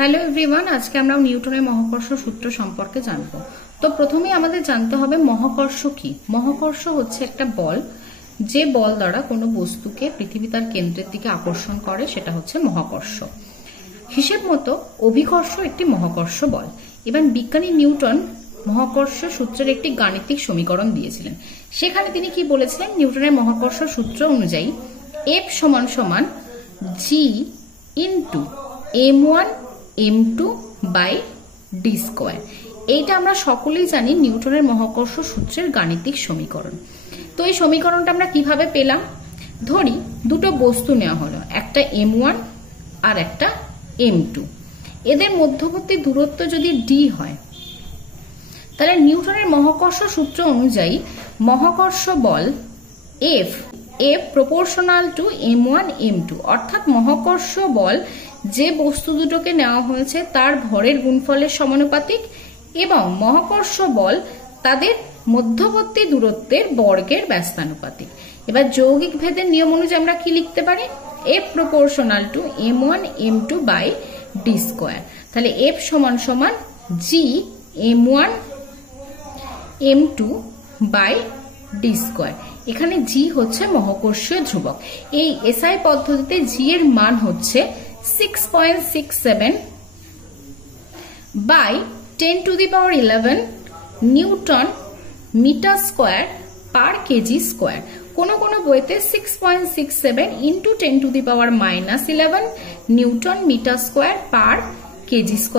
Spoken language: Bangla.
হ্যালো এভরিওয়ান, আজকে আমরা নিউটনের মহাকর্ষ সূত্র সম্পর্কে জানব। তো প্রথমেই আমাদের জানতে হবে মহাকর্ষ কি। মহাকর্ষ হচ্ছে একটা বল, যে বল দ্বারা কোনো বস্তুকে পৃথিবী তার কেন্দ্রের দিকে আকর্ষণ করে, সেটা হচ্ছে মহাকর্ষ। হিসেব মতো অভিকর্ষ একটি মহাকর্ষ বল। এবার বিজ্ঞানী নিউটন মহাকর্ষ সূত্রের একটি গাণিতিক সমীকরণ দিয়েছিলেন। সেখানে তিনি কি বলেছিলেন, নিউটনের মহাকর্ষ সূত্র অনুযায়ী F সমান সমান G into m1 m2 by d square. এইটা আমরা সকলেই জানি নিউটনের মহাকর্ষ সূত্রের গাণিতিক সমীকরণ। তো এই সমীকরণটা আমরা কিভাবে পেলাম? ধরি দুটো বস্তু নেওয়া হলো, একটা m1 আর একটা m2। এদের মধ্যবর্তী দূরত্ব যদি d হয়, তাহলে নিউটনের মহাকর্ষ সূত্র অনুযায়ী মহাকর্ষ বল F proportional to m1 m2, অর্থাৎ মহাকর্ষ বল যে বস্তু দুটোকে নেওয়া হয়েছে তার ভরের গুণফলের সমানুপাতিক, এবং মহাকর্ষ বল তাদের মধ্যবর্তী দূরত্বের বর্গের ব্যস্তানুপাতিক। এবার যৌগিক ভেদের নিয়ম অনুযায়ী আমরা কি লিখতে পারি? F proportional to m1 m2 by d square. তাহলে F সমান সমান G m1 m2 by d square. এখানে G হচ্ছে মহাকর্ষীয় ধ্রুবক। এই এসআই পদ্ধতিতে G এর মান হচ্ছে 6.67 by 10⁻11 newton metre square per KG square. কোনো কোনো বইতে 6.67 into 10⁻11 newton metre square per KG square